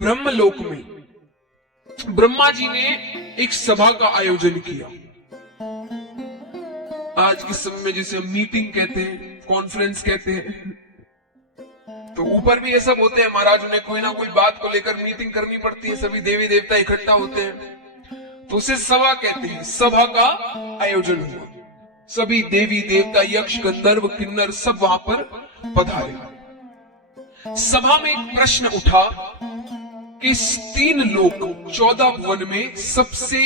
ब्रह्मलोक में ब्रह्मा जी ने एक सभा का आयोजन किया। आज के समय में जिसे हम मीटिंग कहते हैं, कॉन्फ्रेंस कहते हैं, तो ऊपर भी ये सब होते हैं महाराज, उन्हें कोई ना कोई बात को लेकर मीटिंग करनी पड़ती है, सभी देवी देवता इकट्ठा होते हैं, तो उसे सभा कहते हैं। सभा का आयोजन हुआ, सभी देवी देवता, यक्ष, गंधर्व, किन्नर सब वहां पर पधारे। सभा में एक प्रश्न उठा कि इस 3 लोक 14 भुवन में सबसे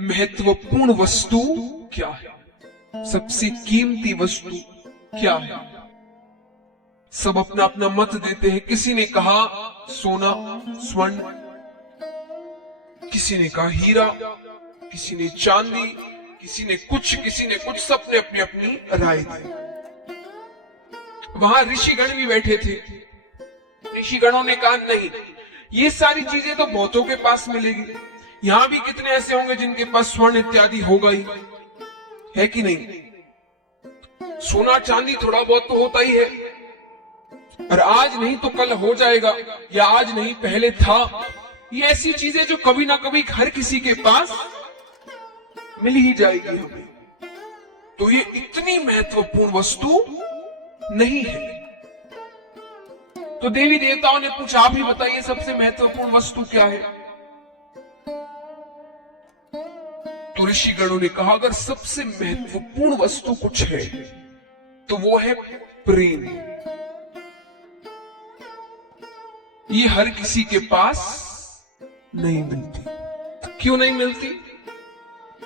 महत्वपूर्ण वस्तु क्या है, सबसे कीमती वस्तु क्या है। सब अपना अपना मत देते हैं। किसी ने कहा सोना, स्वर्ण, किसी ने कहा हीरा, किसी ने चांदी, किसी ने कुछ, सबने अपनी अपनी राय दी। वहां ऋषिगण भी बैठे थे। ऋषिगणों ने कहा नहीं, ये सारी चीजें तो बहुतों के पास मिलेगी, यहां भी कितने ऐसे होंगे जिनके पास स्वर्ण इत्यादि होगा ही, है कि नहीं। सोना चांदी थोड़ा बहुत तो होता ही है, और आज नहीं तो कल हो जाएगा, या आज नहीं पहले था। ये ऐसी चीजें जो कभी ना कभी हर किसी के पास मिल ही जाएगी हमें, तो ये इतनी महत्वपूर्ण वस्तु नहीं है। तो देवी देवताओं ने पूछा, आप ही बताइए सबसे महत्वपूर्ण वस्तु क्या है। तो ऋषिगणों ने कहा, अगर सबसे महत्वपूर्ण वस्तु कुछ है तो वो है प्रेम। ये हर किसी के पास नहीं मिलती। क्यों नहीं मिलती?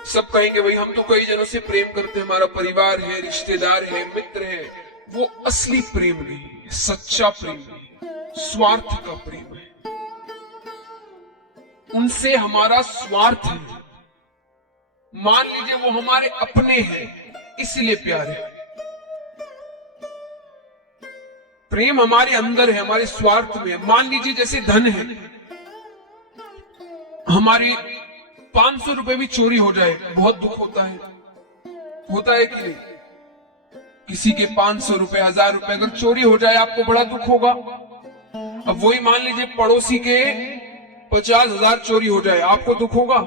सब कहेंगे भाई हम तो कई जनों से प्रेम करते हैं, हमारा परिवार है, रिश्तेदार है, मित्र है। वो असली प्रेम नहीं है, सच्चा प्रेम नहीं है, स्वार्थ का प्रेम है। उनसे हमारा स्वार्थ है। मान लीजिए वो हमारे अपने हैं, इसलिए प्यार है। प्रेम हमारे अंदर है, हमारे स्वार्थ में है। मान लीजिए जैसे धन है, हमारे 500 रुपए भी चोरी हो जाए, बहुत दुख होता है कि नहीं। किसी के 500 रुपए, 1000 रुपए अगर चोरी हो जाए, आपको बड़ा दुख होगा। अब वही मान लीजिए पड़ोसी के 50,000 चोरी हो जाए, आपको दुख होगा।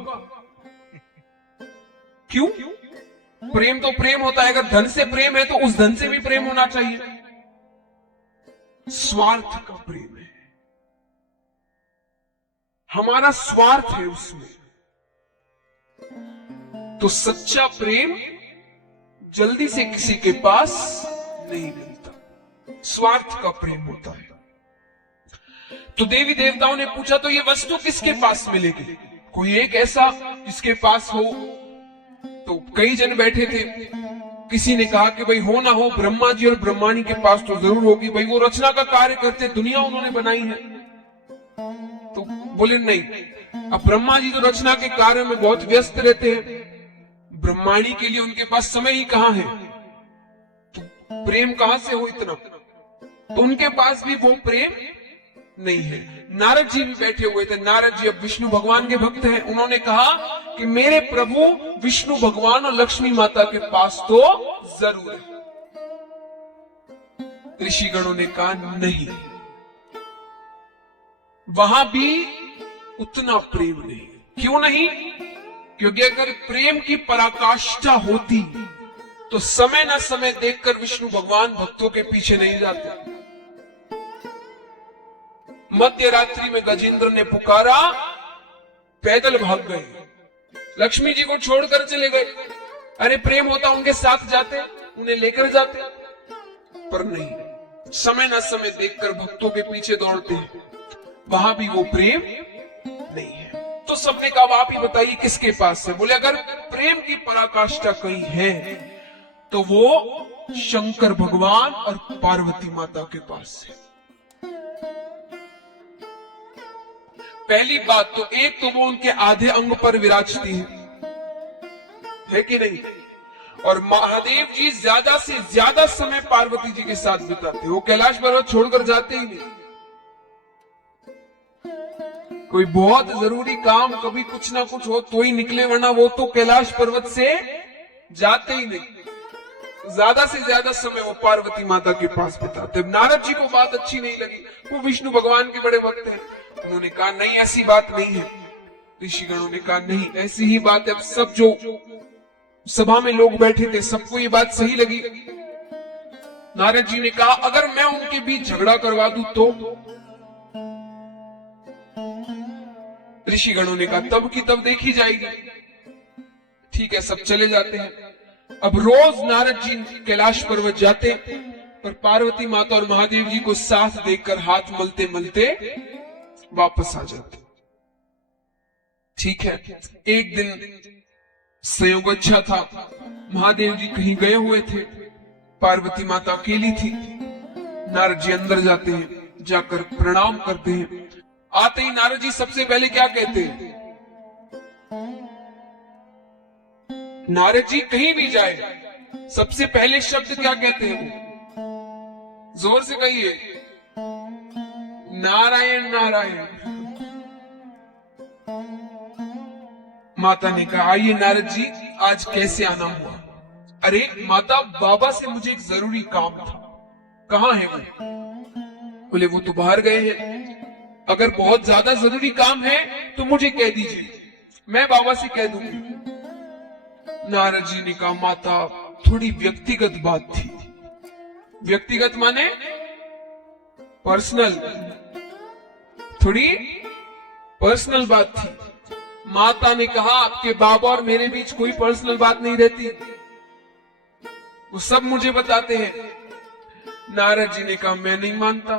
क्यों? प्रेम तो प्रेम होता है। अगर धन से प्रेम है तो उस धन से भी प्रेम होना चाहिए। स्वार्थ का प्रेम है, हमारा स्वार्थ है उसमें। तो सच्चा प्रेम जल्दी से किसी के पास नहीं मिलता, स्वार्थ का प्रेम होता है। तो देवी देवताओं ने पूछा, तो ये वस्तु किसके पास मिलेगी? कोई एक ऐसा जिसके पास हो। तो कई जन बैठे थे। किसी ने कहा कि भाई हो ना हो, ब्रह्मा जी और ब्रह्माणी के पास तो जरूर होगी, भाई वो रचना का कार्य करते, दुनिया उन्होंने बनाई है। तो बोले नहीं, अब ब्रह्मा जी तो रचना के कार्य में बहुत व्यस्त रहते हैं, ब्रह्माणी के लिए उनके पास समय ही कहां है, तो प्रेम कहां से हो इतना। तो उनके पास भी वो प्रेम नहीं है। नारद जी भी बैठे हुए थे। नारद जी अब विष्णु भगवान के भक्त हैं। उन्होंने कहा कि मेरे प्रभु विष्णु भगवान और लक्ष्मी माता के पास तो जरूर है। ऋषिगणों ने कहा नहीं, वहां भी उतना प्रेम नहीं। क्यों नहीं? क्योंकि अगर प्रेम की पराकाष्ठा होती तो समय न समय देखकर विष्णु भगवान भक्तों के पीछे नहीं जाते। मध्य रात्रि में गजेंद्र ने पुकारा, पैदल भाग गए, लक्ष्मी जी को छोड़कर चले गए। अरे प्रेम होता उनके साथ जाते, उन्हें लेकर जाते, पर नहीं, समय न समय देखकर भक्तों के पीछे दौड़ते हैं। वहां भी वो प्रेम नहीं है। तो सबने कहा, आप ही बताइए किसके पास है। बोले अगर प्रेम की पराकाष्ठा कहीं है तो वो शंकर भगवान और पार्वती माता के पास है। पहली बात तो एक तो वो उनके आधे अंग पर विराजती है कि नहीं। और महादेव जी ज्यादा से ज्यादा समय पार्वती जी के साथ बिताते, वो कैलाश पर्वत छोड़कर जाते ही नहीं। कोई बहुत जरूरी काम, कभी कुछ ना कुछ हो तो ही निकले, वरना वो तो कैलाश पर्वत से जाते ही नहीं। ज्यादा से ज्यादा समय वो पार्वती माता के पास बिताते। नारद जी को बात अच्छी नहीं लगी, वो विष्णु भगवान के बड़े भक्त हैं। उन्होंने कहा नहीं ऐसी बात नहीं है। ऋषिगणों ने कहा नहीं ऐसी ही बात है। अब सब जो सभा में लोग बैठे थे सबको ये बात सही लगी। नारद जी ने कहा अगर मैं उनके बीच झगड़ा करवा दूं तो? ऋषिगणों ने कहा तब की तब देखी जाएगी। ठीक है, सब चले जाते हैं। अब रोज नारद जी कैलाश पर्वत जाते और पार्वती माता और महादेव जी को साथ देखकर हाथ मलते मलते वापस आ जाते। ठीक है, एक दिन संयोग अच्छा था, महादेव जी कहीं गए हुए थे, पार्वती माता अकेली थी। नारद जी अंदर जाते हैं, जाकर प्रणाम करते हैं। आते ही नारद जी सबसे पहले क्या कहते हैं? नारद जी कहीं भी जाए सबसे पहले शब्द क्या कहते हैं? वो जोर से कहिए, नारायण नारायण। माता ने कहा आइए नारद जी आज कैसे आना हुआ? अरे माता बाबा से मुझे एक जरूरी काम था। कहाँ है वो? बोले वो तो बाहर गए हैं। अगर बहुत ज्यादा जरूरी काम है तो मुझे कह दीजिए, मैं बाबा से कह दूंगी। नारद जी ने कहा माता थोड़ी व्यक्तिगत बात थी। व्यक्तिगत माने पर्सनल, थोड़ी पर्सनल बात थी। माता ने कहा आपके बाबा और मेरे बीच कोई पर्सनल बात नहीं रहती, वो सब मुझे बताते हैं। नारद जी ने कहा मैं नहीं मानता।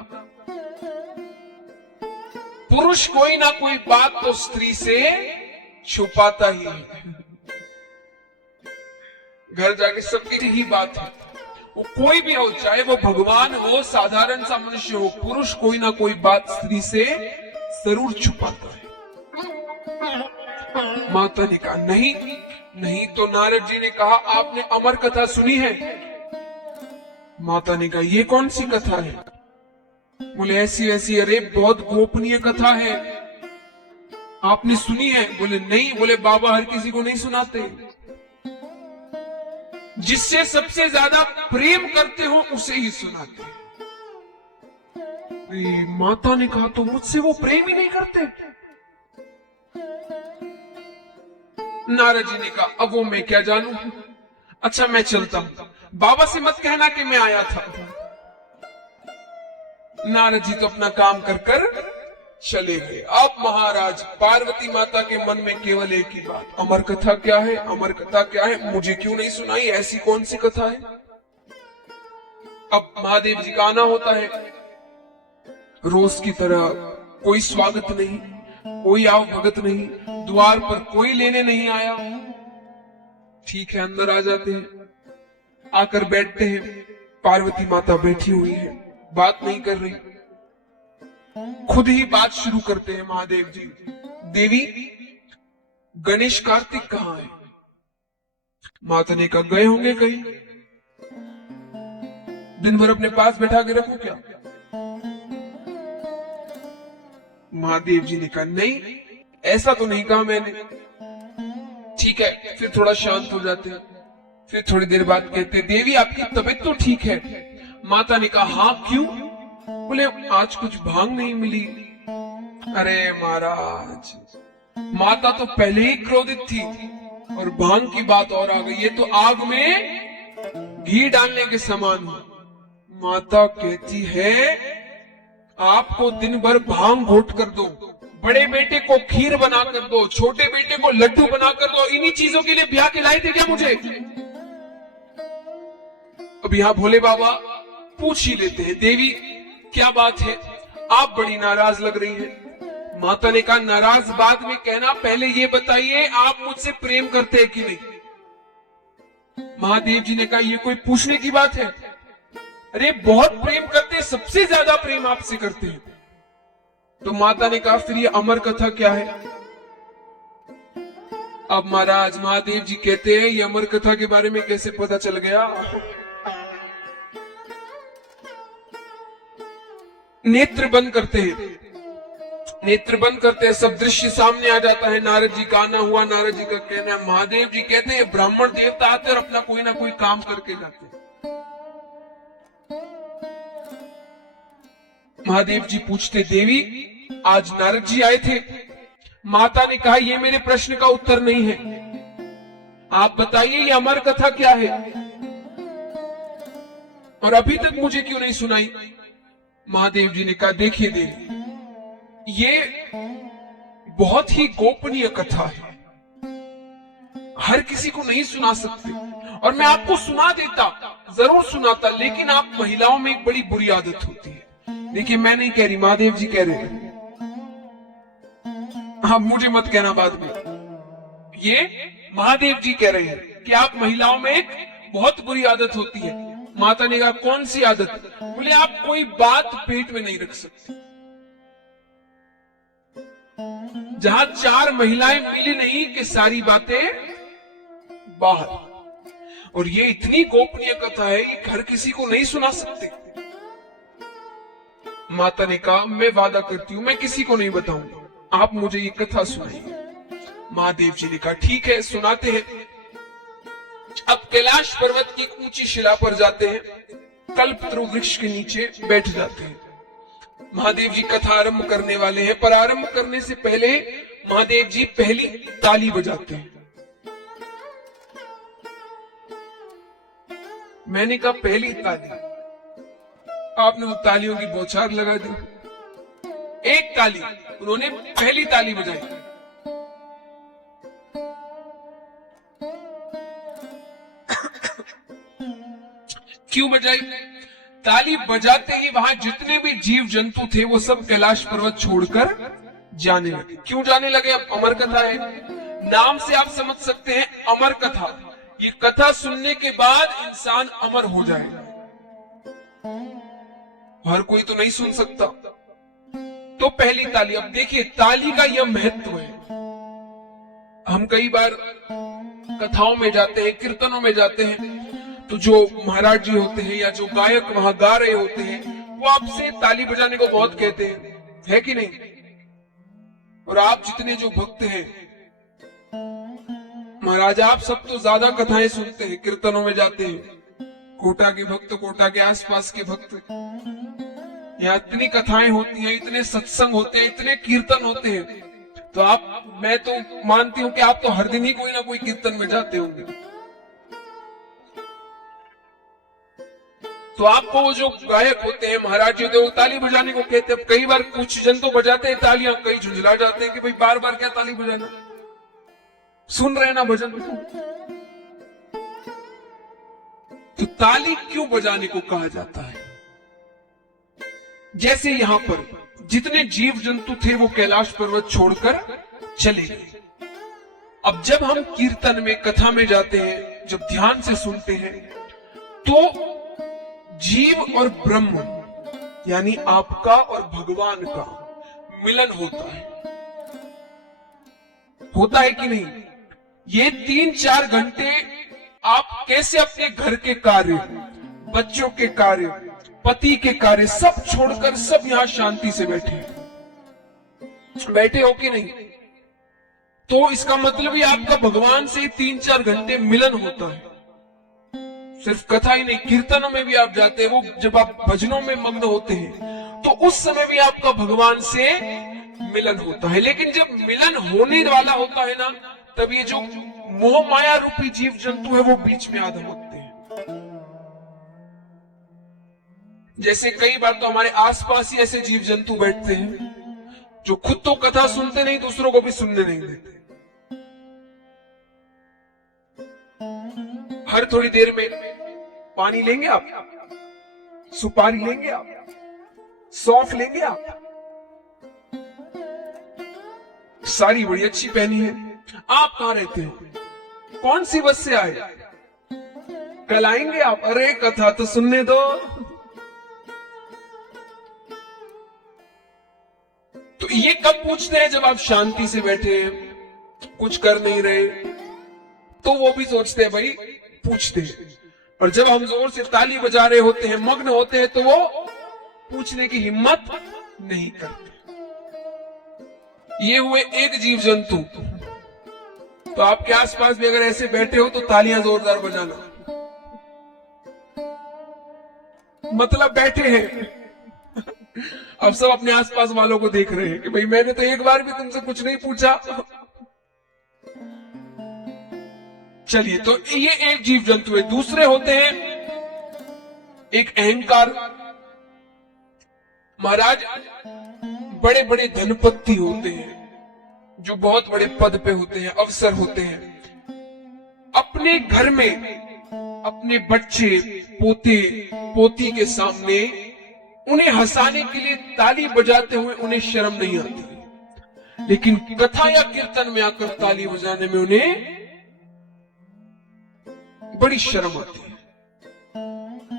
पुरुष कोई ना कोई बात तो स्त्री से छुपाता ही है। घर जाके सबकी ही बात है, वो कोई भी हो, चाहे वो भगवान हो साधारण सा मनुष्य हो, पुरुष कोई ना कोई बात स्त्री से जरूर छुपाता है। माता ने कहा नहीं नहीं। तो नारद जी ने कहा आपने अमर कथा सुनी है? माता ने कहा ये कौन सी कथा है? बोले ऐसी ऐसी। अरे बहुत गोपनीय कथा है, आपने सुनी है? बोले नहीं। बोले बाबा हर किसी को नहीं सुनाते, जिससे सबसे ज्यादा प्रेम करते हो उसे ही सुनाते। माता ने कहा तो मुझसे वो प्रेम ही नहीं करते। नारद जी ने कहा अब वो मैं क्या जानूं। अच्छा मैं चलता हूं, बाबा से मत कहना कि मैं आया था। नारद जी तो अपना काम कर कर चले गए। अब महाराज पार्वती माता के मन में केवल एक ही बात, अमर कथा क्या है? अमर कथा क्या है? मुझे क्यों नहीं सुनाई? ऐसी कौन सी कथा है? अब महादेव जी का आना होता है रोज की तरह। कोई स्वागत नहीं, कोई आव भगत नहीं, द्वार पर कोई लेने नहीं आया। ठीक है, अंदर आ जाते हैं, आकर बैठते हैं। पार्वती माता बैठी हुई है, बात नहीं कर रही। खुद ही बात शुरू करते हैं महादेव जी। देवी गणेश कार्तिक कहाँ है? माता ने कहा गए होंगे कहीं। दिन भर अपने पास बैठा के रखो क्या? महादेव जी ने कहा नहीं ऐसा तो नहीं कहा मैंने। ठीक है, फिर थोड़ा शांत हो जाते हैं। फिर थोड़ी देर बाद कहते देवी आपकी तबीयत तो ठीक है? माता ने कहा हाँ क्यों? बोले आज कुछ भांग नहीं मिली। अरे महाराज माता तो पहले ही क्रोधित थी और भांग की बात और आ गई। ये तो आग में घी डालने के समान है। माता कहती है आपको दिन भर भांग घोट कर दो, बड़े बेटे को खीर बना कर दो, छोटे बेटे को लड्डू बना कर दो, इन्हीं चीजों के लिए ब्याह के लाए थे क्या मुझे? अब यहाँ भोले बाबा पूछ ही लेते हैं देवी क्या बात है, आप बड़ी नाराज लग रही हैं। माता ने कहा नाराज बाद में कहना, पहले ये बताइए आप मुझसे प्रेम करते हैं कि नहीं? महादेव जी ने कहा ये कोई पूछने की बात है? अरे बहुत प्रेम करते हैं, सबसे ज्यादा प्रेम आपसे करते हैं। तो माता ने कहा फिर ये अमर कथा क्या है? अब महाराज महादेव जी कहते हैं ये अमर कथा के बारे में कैसे पता चल गया? नेत्र बंद करते हैं, नेत्र बंद करते हैं, सब दृश्य सामने आ जाता है। नारद जी का आना हुआ। नारद जी का कहना है, महादेव जी कहते हैं ब्राह्मण देवता आते और अपना कोई ना कोई काम करके जाते। महादेव जी पूछते देवी आज नारद जी आए थे। माता ने कहा ये मेरे प्रश्न का उत्तर नहीं है, आप बताइए ये अमर कथा क्या है और अभी तक मुझे क्यों नहीं सुनाई। महादेव जी ने कहा देखिए देवी, ये बहुत ही गोपनीय कथा है, हर किसी को नहीं सुना सकते, और मैं आपको सुना देता, जरूर सुनाता, लेकिन आप महिलाओं में एक बड़ी बुरी आदत होती है। देखिए मैं नहीं कह रही, महादेव जी कह रहे हैं, हाँ मुझे मत कहना बाद में, ये महादेव जी कह रहे हैं कि आप महिलाओं में एक बहुत बुरी आदत होती है। माता ने कहा कौन सी आदत? बोले आप कोई बात पेट में नहीं रख सकते। जहां चार महिलाएं मिली नहीं कि सारी बातें बाहर, और ये इतनी गोपनीय कथा है, ये हर किसी को नहीं सुना सकते। माता ने कहा मैं वादा करती हूं मैं किसी को नहीं बताऊंगा, आप मुझे ये कथा सुनाइए। महादेव जी ने कहा ठीक है सुनाते हैं। अब कैलाश पर्वत की एक ऊंची शिला पर जाते हैं, कल्पतरु वृक्ष के नीचे बैठ जाते हैं। महादेव जी कथा आरंभ करने वाले हैं, पर आरंभ करने से पहले महादेव जी पहली ताली बजाते हैं। मैंने कहा पहली ताली, आपने वो तालियों की बौछार लगा दी। एक ताली, उन्होंने पहली ताली बजाई। क्यों बजाई? ताली बजाते ही वहां जितने भी जीव जंतु थे वो सब कैलाश पर्वत छोड़कर जाने लगे। क्यों जाने लगे? अब अमर कथा है, नाम से आप समझ सकते हैं अमर कथा। ये कथा सुनने के बाद इंसान अमर हो जाएगा, हर कोई तो नहीं सुन सकता। तो पहली ताली, अब देखिए ताली का यह महत्व है। हम कई बार कथाओं में जाते हैं, कीर्तनों में जाते हैं, तो जो महाराज जी होते हैं या जो गायक वहां गा रहे होते हैं वो आपसे ताली बजाने को बहुत कहते हैं, है कि नहीं? और आप जितने जो भक्त हैं महाराज, आप सब तो ज्यादा कथाएं सुनते हैं, कीर्तनों में जाते हैं, कोटा के भक्त, कोटा के आसपास के भक्त, यहाँ इतनी कथाएं होती हैं, इतने सत्संग होते हैं, इतने कीर्तन होते हैं, तो आप, मैं तो मानती हूं कि आप तो हर दिन ही कोई ना कोई कीर्तन में जाते होंगे। तो आपको वो जो गायक होते हैं महाराज जी, वो ताली बजाने को कहते हैं। कई बार कुछ जन तो बजाते हैं तालियां, कई झुंझला जाते हैं कि भाई बार बार क्या ताली बजाना, सुन रहे ना भजन। तो ताली क्यों बजाने को कहा जाता है? जैसे यहां पर जितने जीव जंतु थे वो कैलाश पर्वत छोड़कर चले गए। अब जब हम कीर्तन में, कथा में जाते हैं, जब ध्यान से सुनते हैं, तो जीव और ब्रह्म यानी आपका और भगवान का मिलन होता है कि नहीं? ये 3-4 घंटे आप कैसे अपने घर के कार्य, बच्चों के कार्य, पति के कार्य सब छोड़कर सब यहां शांति से बैठे हो कि नहीं? तो इसका मतलब ही आपका भगवान से 3-4 घंटे मिलन होता है। सिर्फ कथा ही नहीं, कीर्तनों में भी आप जाते हैं, वो जब आप भजनों में मग्न होते हैं तो उस समय भी आपका भगवान से मिलन होता है। लेकिन जब मिलन होने वाला होता है ना, तब ये जो मोह माया रूपी जीव जंतु है वो बीच में आ धमकते हैं। जैसे कई बार तो हमारे आसपास ही ऐसे जीव जंतु बैठते हैं जो खुद तो कथा सुनते नहीं, दूसरों को भी सुनने नहीं देते। हर थोड़ी देर में पानी लेंगे आप, सुपारी लेंगे आप, सौंफ लेंगे आप, साड़ी बड़ी अच्छी पहनी है, आप कहां रहते हो, कौन सी बस से आए, कल आएंगे आप, अरे कथा तो सुनने दो। तो ये कब पूछते हैं? जब आप शांति से बैठे हैं, कुछ कर नहीं रहे, तो वो भी सोचते हैं भाई पूछते हैं। और जब हम जोर से ताली बजा रहे होते हैं, मग्न होते हैं, तो वो पूछने की हिम्मत नहीं करते। ये हुए एक जीव जंतु। तो आपके आसपास भी अगर ऐसे बैठे हो तो तालियां जोरदार बजाना, मतलब बैठे हैं। अब सब अपने आसपास वालों को देख रहे हैं कि भाई मैंने तो एक बार भी तुमसे कुछ नहीं पूछा। चलिए, तो ये एक जीव जंतु है। दूसरे होते हैं एक अहंकार। महाराज, बड़े बड़े धनपति होते हैं जो बहुत बड़े पद पे होते हैं, अफसर होते हैं, अपने घर में अपने बच्चे पोते पोती के सामने उन्हें हंसाने के लिए ताली बजाते हुए उन्हें शर्म नहीं आती, लेकिन कथा या कीर्तन में आकर ताली बजाने में उन्हें बड़ी शर्म आती है।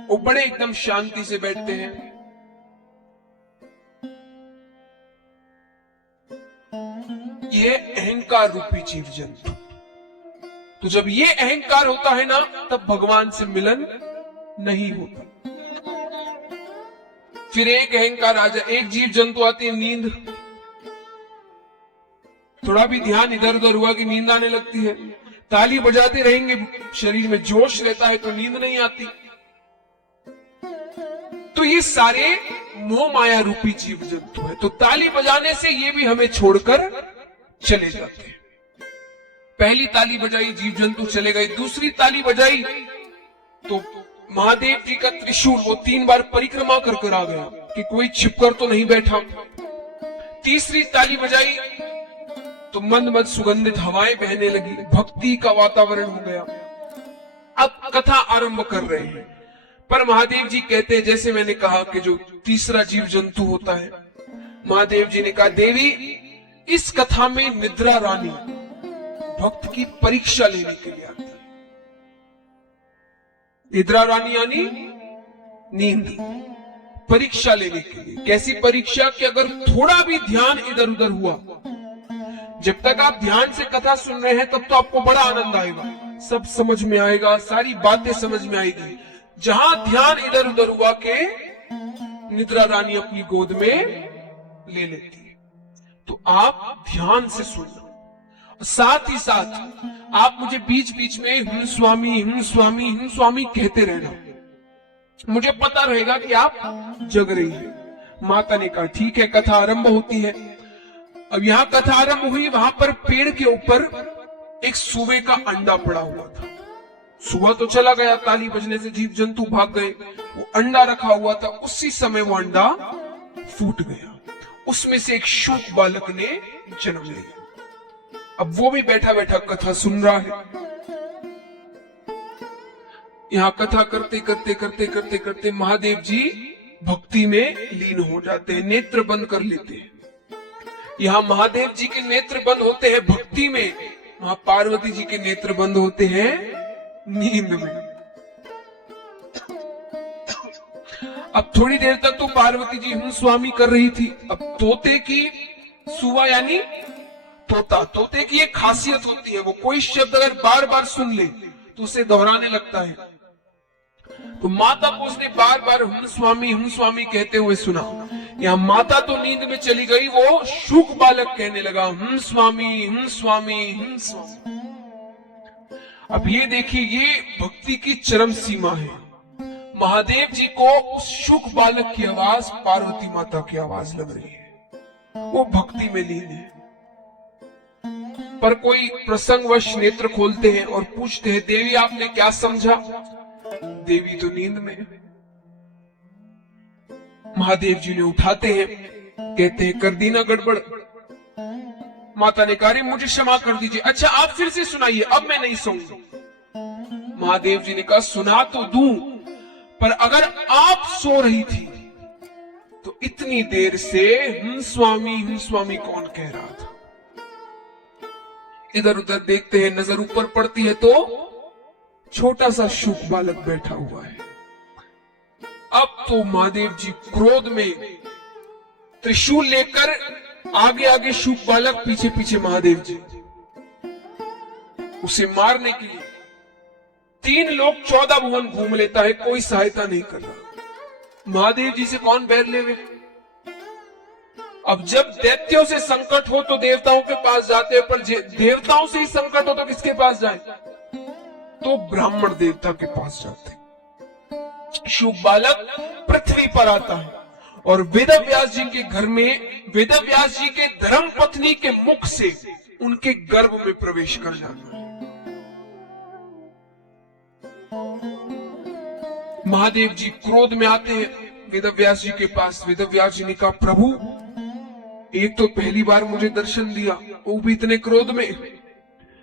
वो बड़े एकदम शांति से बैठते हैं। ये अहंकार रूपी जीव जंतु। तो जब ये अहंकार होता है ना, तब भगवान से मिलन नहीं होता। फिर एक अहंकार आ जाए, एक जीव जंतु आती है नींद। थोड़ा भी ध्यान इधर उधर हुआ कि नींद आने लगती है। ताली बजाते रहेंगे, शरीर में जोश रहता है तो नींद नहीं आती। तो ये सारे मोह माया रूपी जीव जंतु है। तो ताली बजाने से ये भी हमें छोड़कर चले जाते हैं। पहली ताली बजाई, जीव जंतु चले गए। दूसरी ताली बजाई तो महादेव जी का त्रिशूल वो 3 बार परिक्रमा कर आ गया कि कोई छिपकर तो नहीं बैठा। तीसरी ताली बजाई तो मंद मंद सुगंधित हवाएं बहने लगी, भक्ति का वातावरण हो गया। अब कथा आरंभ कर रहे हैं, पर महादेव जी कहते हैं, जैसे मैंने कहा कि जो तीसरा जीव जंतु होता है, महादेव जी ने कहा, देवी इस कथा में निद्रा रानी भक्त की परीक्षा लेने के लिए आती है। निद्रा रानी यानी नींद, परीक्षा लेने के लिए। कैसी परीक्षा कि अगर थोड़ा भी ध्यान इधर उधर हुआ, जब तक आप ध्यान से कथा सुन रहे हैं तब तो आपको बड़ा आनंद आएगा, सब समझ में आएगा, सारी बातें समझ में आएगी। जहां ध्यान इधर उधर हुआ के निद्रा रानी अपनी गोद में ले लेती है। तो आप ध्यान से सुनना, साथ ही साथ आप मुझे बीच बीच में हम स्वामी कहते रहना, मुझे पता रहेगा कि आप जग रही है। माता ने कहा ठीक है, कथा आरंभ होती है। अब यहाँ कथा आरंभ हुई, वहां पर पेड़ के ऊपर एक सूबे का अंडा पड़ा हुआ था। सुबह तो चला गया, ताली बजने से जीव जंतु भाग गए। वो अंडा रखा हुआ था, उसी समय वो अंडा फूट गया। उसमें से एक शूक बालक ने जन्म लिया। अब वो भी बैठा बैठा कथा सुन रहा है। यहाँ कथा करते करते करते करते करते महादेव जी भक्ति में लीन हो जाते हैं, नेत्र बंद कर लेते हैं। यहाँ महादेव जी के नेत्र बंद होते हैं भक्ति में, वहां पार्वती जी के नेत्र बंद होते हैं नींद में। अब थोड़ी देर तक तो पार्वती जी हम स्वामी कर रही थी। अब तोते की सुवा यानी तोता, तोते की एक खासियत होती है, वो कोई शब्द अगर बार बार सुन ले तो उसे दोहराने लगता है। तो माता को उसने बार बार हम स्वामी कहते हुए सुना। यहाँ माता तो नींद में चली गई, वो शुक बालक कहने लगा हम स्वामी। अब ये देखिए, ये भक्ति की चरम सीमा है। महादेव जी को उस शुक बालक की आवाज पार्वती माता की आवाज लग रही है, वो भक्ति में लीन है। पर कोई प्रसंगवश नेत्र खोलते हैं और पूछते हैं, देवी आपने क्या समझा? देवी तो नींद में है। महादेव जी ने उठाते हैं, कहते हैं कर दी ना गड़बड़। माता ने कहा मुझे क्षमा कर दीजिए। अच्छा आप फिर से सुनाइए, अब मैं नहीं सोऊंगा। महादेव जी ने कहा सुना तो दूं, पर अगर आप सो रही थी तो इतनी देर से हम स्वामी कौन कह रहा था? इधर उधर देखते हैं, नजर ऊपर पड़ती है तो छोटा सा शुक बालक बैठा हुआ है। अब तो महादेव जी क्रोध में त्रिशूल लेकर आगे आगे शुक बालक, पीछे पीछे महादेव जी, उसे मारने के लिए 3 लोग 14 भुवन घूम लेता है, कोई सहायता नहीं कर रहा। महादेव जी से कौन बैर लेवे? अब जब दैत्यों से संकट हो तो देवताओं के पास जाते हैं, पर देवताओं से ही संकट हो तो किसके पास जाए? तो ब्राह्मण देवता के पास जाते। शुक बालक पृथ्वी पर आता है, और वेदव्यास जी के घर में वेदव्यास जी के धर्म पत्नी के मुख से उनके गर्भ में प्रवेश कर जाना। महादेव जी क्रोध में आते हैं वेदव्यास जी के पास। वेदव्यास जी ने कहा, प्रभु एक तो पहली बार मुझे दर्शन दिया, वो भी इतने क्रोध में।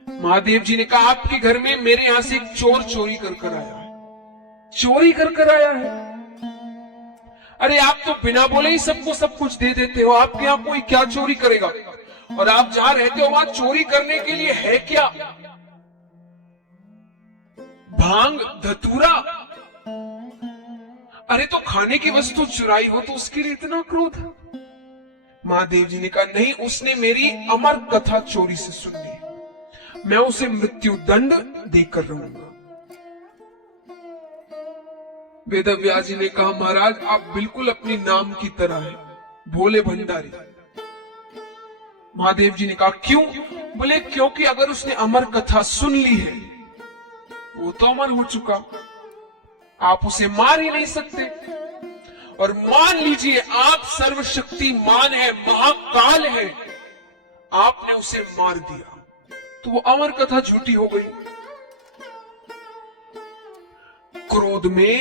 महादेव जी ने कहा, आपके घर में मेरे यहां से एक चोर चोरी कर आया है। चोरी कर आया है? अरे आप तो बिना बोले ही सबको सब कुछ दे देते हो, आपके यहां कोई क्या चोरी करेगा? और आप जहां रहते हो वहां चोरी करने के लिए है क्या? भांग, धतूरा? अरे तो खाने की वस्तु चुराई हो तो उसके लिए इतना क्रोध? महादेव जी ने कहा, नहीं, उसने मेरी अमर कथा चोरी से सुनी, मैं उसे मृत्यु दंड देकर रहूंगा। वेदव्यास जी ने कहा, महाराज आप बिल्कुल अपनी नाम की तरह है, भोले भंडारी। महादेव जी ने कहा, क्यों? बोले क्योंकि अगर उसने अमर कथा सुन ली है वो तो अमर हो चुका, आप उसे मार ही नहीं सकते। और मान लीजिए आप सर्वशक्तिमान है, महाकाल है, आपने उसे मार दिया तो वो अमर कथा झूठी हो गई। क्रोध में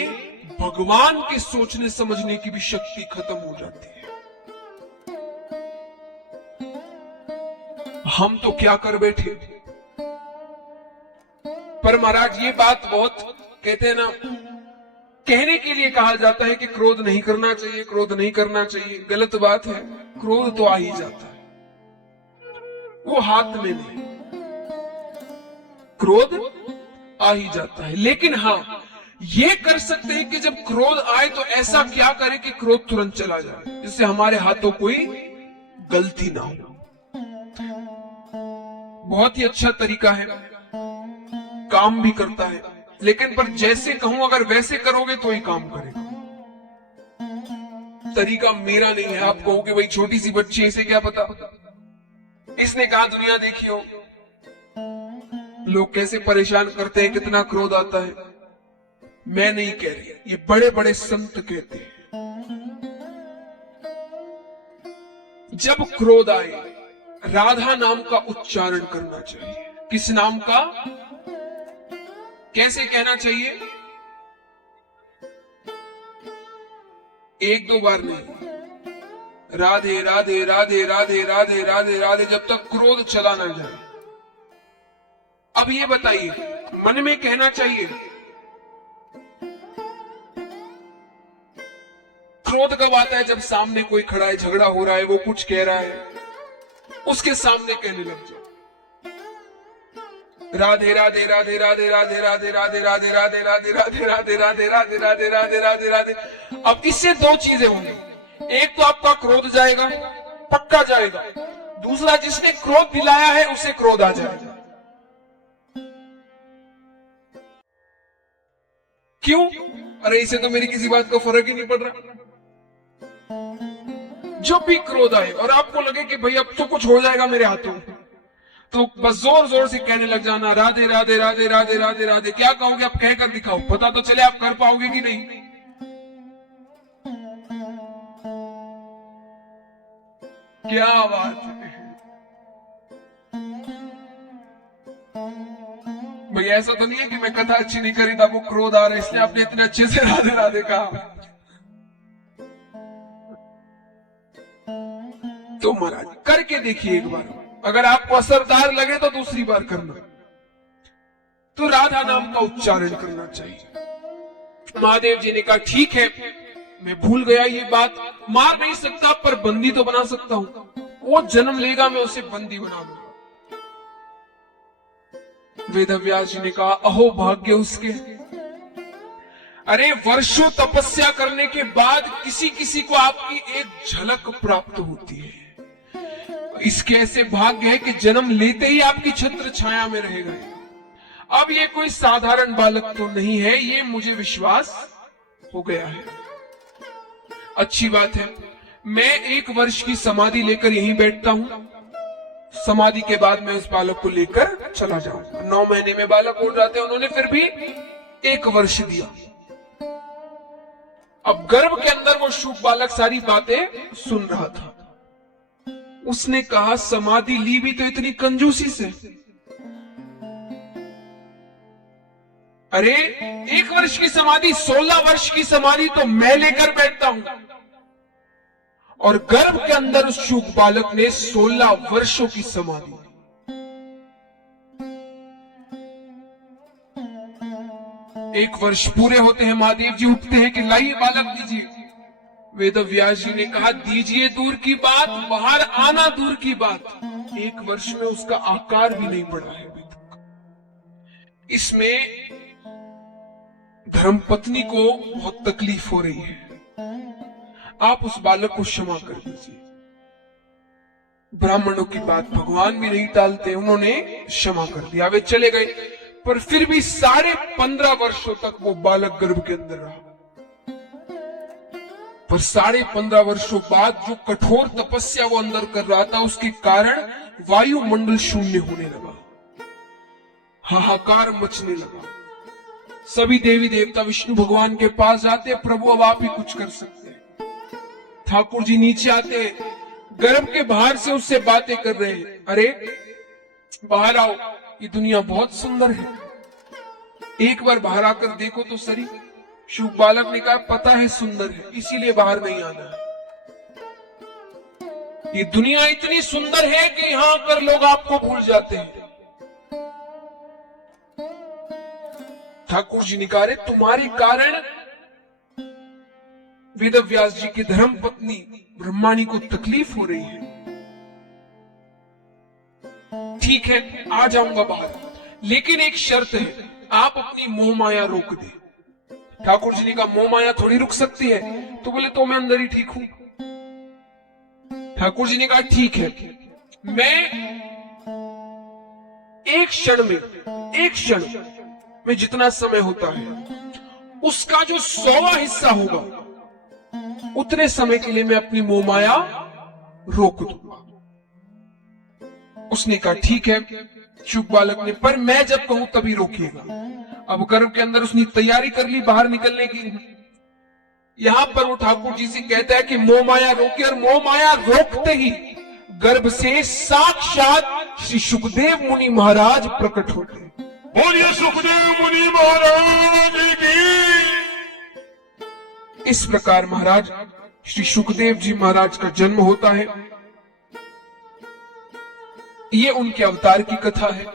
भगवान के सोचने समझने की भी शक्ति खत्म हो जाती है। हम तो क्या कर बैठे। पर महाराज ये बात बहुत कहते हैं ना, कहने के लिए कहा जाता है कि क्रोध नहीं करना चाहिए, क्रोध नहीं करना चाहिए। गलत बात है, क्रोध तो आ ही जाता है, वो हाथ में नहीं, क्रोध आ ही जाता है। लेकिन हाँ ये कर सकते हैं कि जब क्रोध आए तो ऐसा क्या करें कि क्रोध तुरंत चला जाए, जिससे हमारे हाथों कोई गलती ना हो। बहुत ही अच्छा तरीका है, काम भी करता है, लेकिन पर जैसे कहूं अगर वैसे करोगे तो ही काम करेगा। तरीका मेरा नहीं है। आप कहोगे भाई छोटी सी बच्ची, इसे क्या पता, इसने कहा दुनिया देखी हो। लोग कैसे परेशान करते हैं, कितना क्रोध आता है। मैं नहीं कह रही, ये बड़े बड़े संत कहते हैं। जब क्रोध आए राधा नाम का उच्चारण करना चाहिए। किस नाम का? कैसे कहना चाहिए? एक दो बार नहीं, राधे राधे राधे राधे राधे राधे राधे, जब तक क्रोध चला ना जाए। अब ये बताइए, मन में कहना चाहिए। क्रोध कब आता है? जब सामने कोई खड़ा है, झगड़ा हो रहा है, वो कुछ कह रहा है, उसके सामने कहने लग जाओ राधे राधे राधे राधे राधे राधे राधे राधे राधे राधे राधे राधे राधे राधे राधे राधे राधे राधे। अब इससे दो चीजें होंगी, एक तो आपका क्रोध जाएगा, पक्का जाएगा। दूसरा, जिसने क्रोध दिलाया है उसे क्रोध आ जाएगा। क्यों? अरे इसे तो मेरी किसी बात का फर्क ही नहीं पड़ रहा। जब भी क्रोध आए और आपको लगे कि भाई अब तो कुछ हो जाएगा मेरे हाथों, तो बस जोर जोर से कहने लग जाना राधे राधे राधे राधे राधे राधे। क्या कहोगे? आप कहकर दिखाओ, पता तो चले आप कर पाओगे कि नहीं। क्या बात है भाई, ऐसा तो नहीं है कि मैं कथा अच्छी नहीं करी था, वो क्रोध आ रहा है इसलिए आपने इतने अच्छे से राधे राधे कहा। तो महाराज करके देखिए एक बार, अगर आपको असरदार लगे तो दूसरी बार करना। तो राधा नाम का उच्चारण करना चाहिए। महादेव जी ने कहा ठीक है, मैं भूल गया ये बात, मार नहीं सकता पर बंदी तो बना सकता हूं। वो जन्म लेगा, मैं उसे बंदी बना दूंगा। वेदव्यास जी ने कहा अहो भाग्य उसके। अरे वर्षों तपस्या करने के बाद किसी किसी को आपकी एक झलक प्राप्त होती है। इसके ऐसे भाग्य है कि जन्म लेते ही आपकी छत्र छाया में रहेगा। अब ये कोई साधारण बालक तो नहीं है, ये मुझे विश्वास हो गया है। अच्छी बात है, मैं 1 वर्ष की समाधि लेकर यहीं बैठता हूं। समाधि के बाद मैं उस बालक को लेकर चला जाऊंगा। 9 महीने में बालक हो जाते हैं, उन्होंने फिर भी 1 वर्ष दिया। अब गर्भ के अंदर वो शुक बालक सारी बातें सुन रहा था। उसने कहा, समाधि ली भी तो इतनी कंजूसी से। अरे 1 वर्ष की समाधि, 16 वर्ष की समाधि तो मैं लेकर बैठता हूं, और गर्भ के अंदर उस शुक बालक ने 16 वर्षों की समाधि। एक वर्ष पूरे होते हैं, महादेव जी उठते हैं कि लाइए बालक दीजिए। वेद व्यास जी ने कहा, दीजिए दूर की बात, बाहर आना दूर की बात। 1 वर्ष में उसका आकार भी नहीं बढ़ा है अभी तक। इसमें धर्मपत्नी को बहुत तकलीफ हो रही है। आप उस बालक को क्षमा कर दीजिए। ब्राह्मणों की बात भगवान भी नहीं टालते, उन्होंने क्षमा कर दिया, वे चले गए। पर फिर भी 15.5 वर्षों तक वो बालक गर्भ के अंदर रहा। पर 15.5 वर्षों बाद जो कठोर तपस्या वो अंदर कर रहा था, उसके कारण वायुमंडल शून्य होने लगा, हाहाकार मचने लगा। सभी देवी देवता विष्णु भगवान के पास जाते, प्रभु अब आप ही कुछ कर सकते हैं। ठाकुर जी नीचे आते, गर्भ के बाहर से उससे बातें कर रहे हैं। अरे बाहर आओ, ये दुनिया बहुत सुंदर है, एक बार बाहर आकर देखो तो सही। शुक बालक ने कहा, पता है सुंदर है, इसीलिए बाहर नहीं आना है। ये दुनिया इतनी सुंदर है कि यहां आकर लोग आपको भूल जाते हैं। ठाकुर जी ने कहा, तुम्हारे कारण वेद व्यास जी की धर्म पत्नी ब्रह्माणी को तकलीफ हो रही है। ठीक है, आ जाऊंगा बाहर, लेकिन एक शर्त है, आप अपनी मोह माया रोक दे। ठाकुर जी ने कहा, मोह माया थोड़ी रुक सकती है। तो बोले, तो मैं अंदर ही ठीक हूं। ठाकुर जी ने कहा, ठीक है, मैं एक क्षण में जितना समय होता है, उसका जो 100वां हिस्सा होगा, उतने समय के लिए मैं अपनी मोह माया रोक दूंगा। उसने कहा, ठीक है। शुक बालक ने, पर मैं जब कहूं तभी रोकिएगा। अब गर्भ के अंदर उसने तैयारी कर ली बाहर निकलने की। यहां पर वो ठाकुर जी से कहता है कि मोह माया रोके, और मोह माया रोकते ही गर्भ से साक्षात श्री सुखदेव मुनि महाराज प्रकट होते। बोलिए सुखदेव मुनि महाराज की। इस प्रकार महाराज श्री सुखदेव जी महाराज का जन्म होता है। ये उनके अवतार की कथा है।